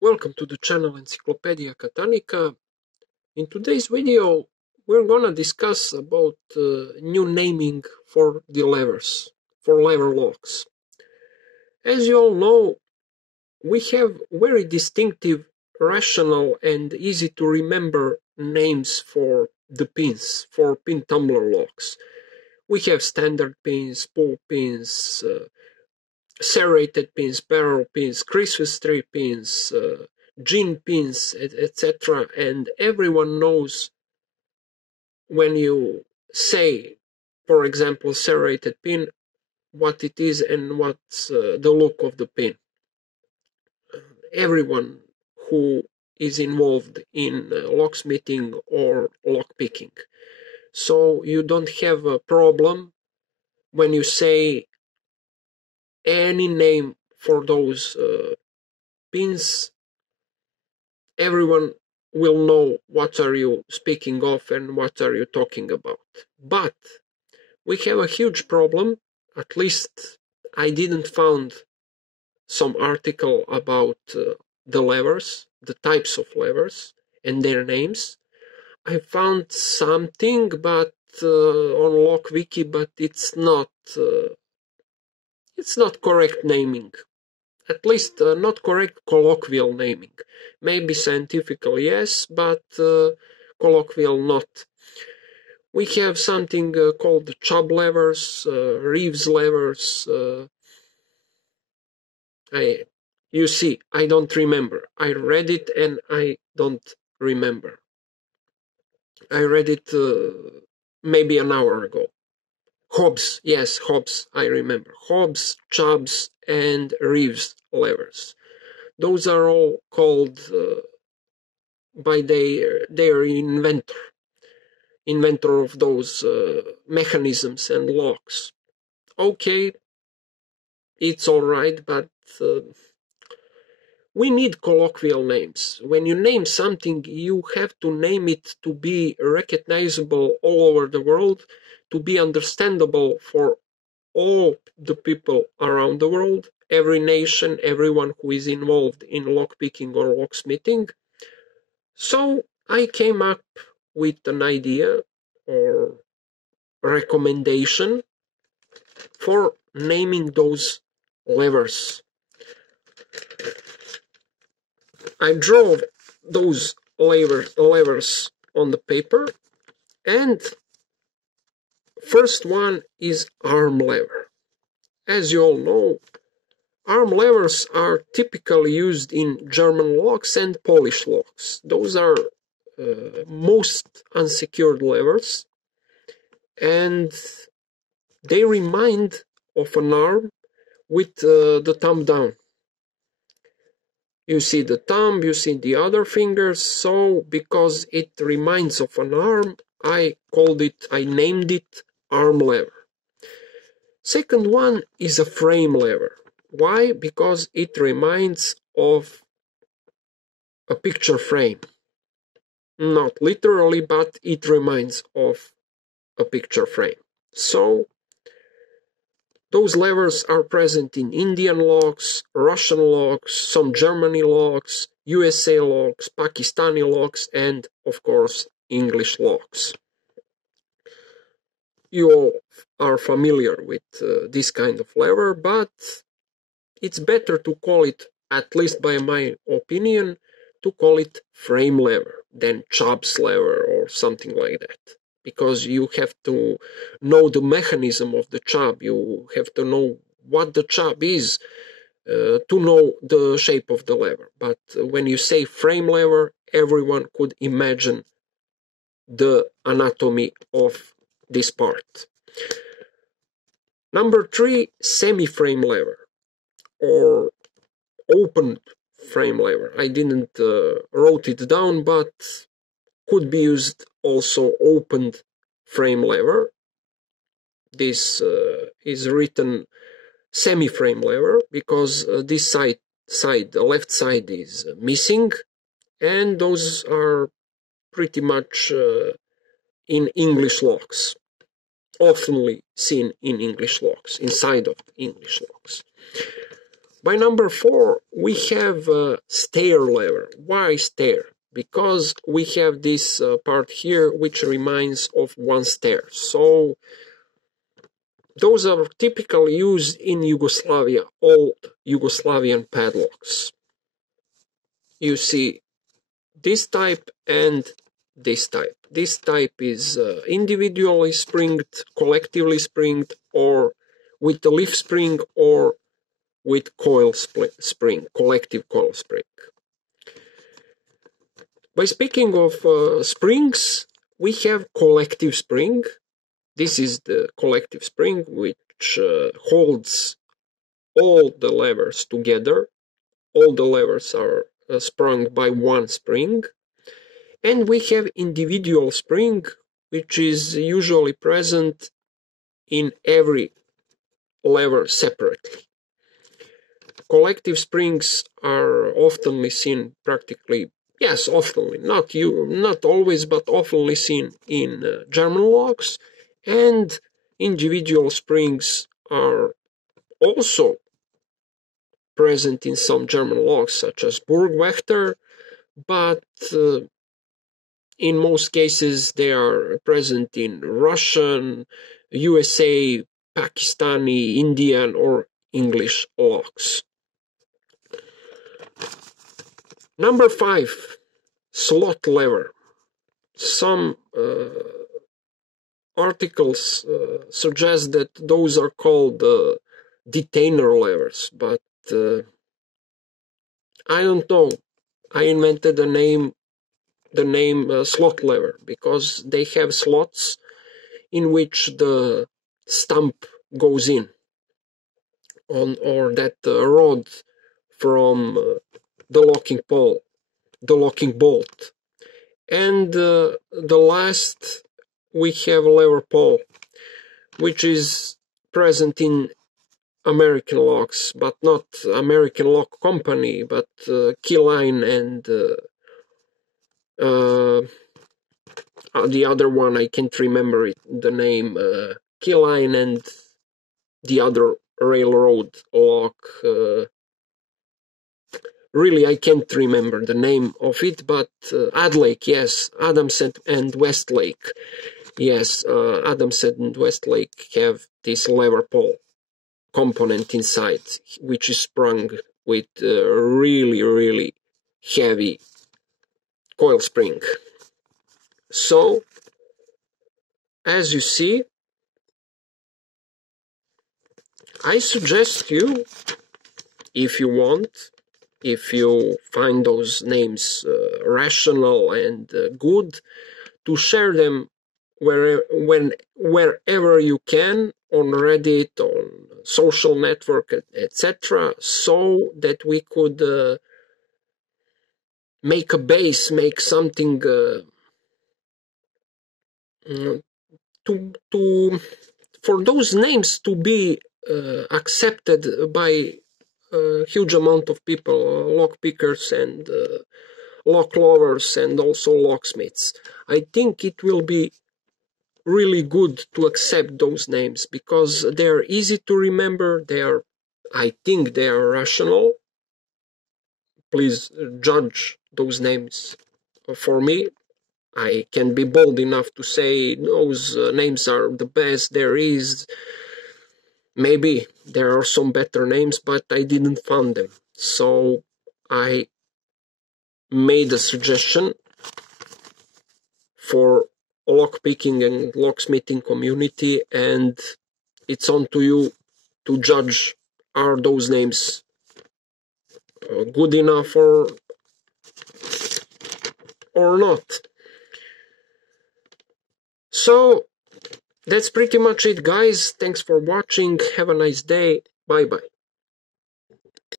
Welcome to the channel Encyclopedia Catanica. In today's video we're gonna discuss about new naming for the levers, for lever locks. As you all know, we have very distinctive, rational and easy to remember names for the pins, for pin tumbler locks. We have standard pins, spool pins, serrated pins, barrel pins, Christmas tree pins, gin pins, etc. And everyone knows when you say, for example, serrated pin, what it is and what's the look of the pin. Everyone who is involved in locksmithing or lockpicking. So you don't have a problem when you say any name for those pins. Everyone will know what are you speaking of and what are you talking about. But we have a huge problem, at least I didn't find some article about the levers, the types of levers and their names. I found something but on LockWiki, but it's not correct naming. At least not correct colloquial naming. Maybe scientifical, yes, but colloquial not. We have something called Chubbs levers, Reeves levers. You see, I don't remember. I read it and I don't remember. I read it maybe an hour ago. Hobbs, yes, Hobbs, I remember. Hobbs, Chubbs, and Reeves levers. Those are all called by their inventor of those mechanisms and locks. Okay, it's alright, but we need colloquial names. When you name something, you have to name it to be recognizable all over the world, to be understandable for all the people around the world, every nation, everyone who is involved in lockpicking or locksmithing. So I came up with an idea or recommendation for naming those levers. I drew those levers on the paper, and first one is arm lever. As you all know, arm levers are typically used in German locks and Polish locks. Those are most unsecured levers, and they remind of an arm with the thumb down. You see the thumb, you see the other fingers, so because it reminds of an arm, I named it arm lever. Second one is a frame lever. Why? Because it reminds of a picture frame. Not literally, but it reminds of a picture frame. So those levers are present in Indian locks, Russian locks, some Germany locks, USA locks, Pakistani locks, and of course English locks. You all are familiar with this kind of lever, but it's better to call it, at least by my opinion, to call it frame lever than Chubbs lever or something like that. Because you have to know the mechanism of the Chubb, you have to know what the Chubb is to know the shape of the lever. But when you say frame lever, everyone could imagine the anatomy of this part. Number 3, semi-frame lever or open frame lever. I didn't wrote it down, but could be used also opened frame lever. This is written semi-frame lever because this side, the left side is missing, and those are pretty much in English locks, oftenly seen in English locks, inside of English locks. By number 4, we have STAIR lever. Why STAIR? Because we have this part here which reminds of one stair. So those are typically used in Yugoslavia, old Yugoslavian padlocks. You see this type and this type. This type is individually springed, collectively springed, or with the leaf spring, or with coil spring, collective coil spring. By speaking of springs, we have collective spring. This is the collective spring which holds all the levers together. All the levers are sprung by one spring. And we have individual spring, which is usually present in every lever separately. Collective springs are often seen practically, yes, often, not always, but often seen in German locks, and individual springs are also present in some German locks, such as Burgwächter, but in most cases they are present in Russian, USA, Pakistani, Indian, or English locks. Number 5, slot lever. Some articles suggest that those are called detainer levers, but I don't know. I invented the name slot lever because they have slots in which the stump goes in, or that rod from the locking pole, the locking bolt. And the last, we have LEVERPAWL, which is present in American locks, but not American Lock Company, but Keyline and the other one, I can't remember the name, Keyline and the other railroad lock. Really, I can't remember the name of it, but Adlake, yes, Adams and Westlake. Yes, Adams and Westlake have this LEVERPAWL component inside, which is sprung with really, really heavy coil spring. So, as you see, I suggest you, if you want, if you find those names rational and good, to share them wherever you can, on Reddit, on social network, etc., so that we could make a base, make something for those names to be accepted by a huge amount of people, lock pickers and lock lovers and also locksmiths. I think it will be really good to accept those names because they are easy to remember. I think they are rational. Please judge those names for me. I can be bold enough to say those names are the best there is. Maybe there are some better names, but I didn't find them. So I made a suggestion for lockpicking and locksmithing community, and it's on to you to judge, are those names good enough or not. So that's pretty much it, guys. Thanks for watching. Have a nice day. Bye bye.